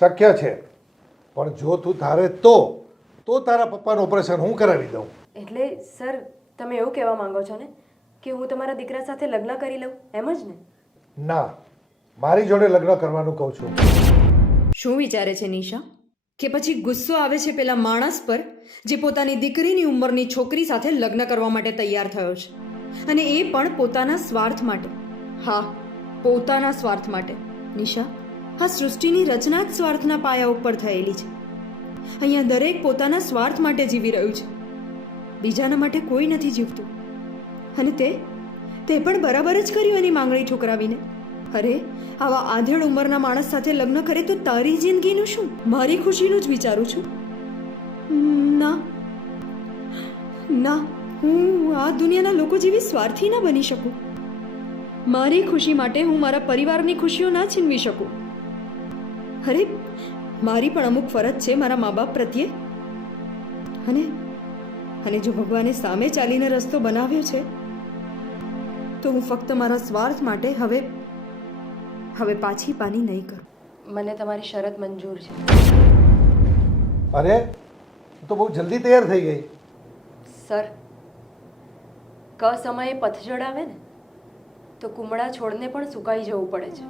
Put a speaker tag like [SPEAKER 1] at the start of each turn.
[SPEAKER 1] શક્ય છે. પણ જો તું ધારે તો તો તારા પપ્પાનું ઓપરેશન હું કરાવી દઉં.
[SPEAKER 2] એટલે સર તમે એવું કહેવા માંગો છો ને કે હું તમારા દીકરા સાથે લગ્ન કરી લઉં? એમ જ ને?
[SPEAKER 1] ના મારી જોડે લગ્ન કરવાનું કહું છું.
[SPEAKER 3] શું વિચારે છે નિશા? કે પછી ગુસ્સો આવે છે પેલા માણસ પર જે પોતાની દીકરીની ઉંમરની છોકરી સાથે લગ્ન કરવા માટે તૈયાર થયો છે. અને એ પણ પોતાના સ્વાર્થ માટે. હા પોતાના સ્વાર્થ માટે. નિશા આ સૃષ્ટિની રચના જ સ્વાર્થના પાયા ઉપર થયેલી છે. અહીંયા દરેક પોતાના સ્વાર્થ માટે જીવી રહ્યું છે. બીજાના માટે કોઈ નથી જીવતું. અને તે તે પણ બરાબર જ કર્યું એની માંગણી ઠુકરાવીને. અરે, આવા આધેડ ઉંમરના માણસ સાથે લગ્ન કરે તો તારી જિંદગીનું શું? મારી ખુશીનું જ વિચારું છું. ના. ના, હું આ દુનિયાના લોકો જેવી સ્વાર્થી ના બની શકું. મારી ખુશી માટે હું મારા પરિવારની ખુશીઓ ના છીનવી શકું. અરે મારી પણ અમુક ફરજ છે મારા મા બાપ પ્રત્યે. અને અને જો ભગવાને સામે ચાલીને રસ્તો બનાવ્યો છે તો હું ફક્ત મારા સ્વાર્થ માટે હવે હવે પાછી પાની નહીં કરું.
[SPEAKER 2] મને તમારી શરત મંજૂર છે.
[SPEAKER 1] અરે તો બહુ જલ્દી તૈયાર થઈ ગઈ.
[SPEAKER 2] સર ક સમયે પથજળ આવે ને તો કુમળા છોડને પણ સુકાઈ જવું પડે છે.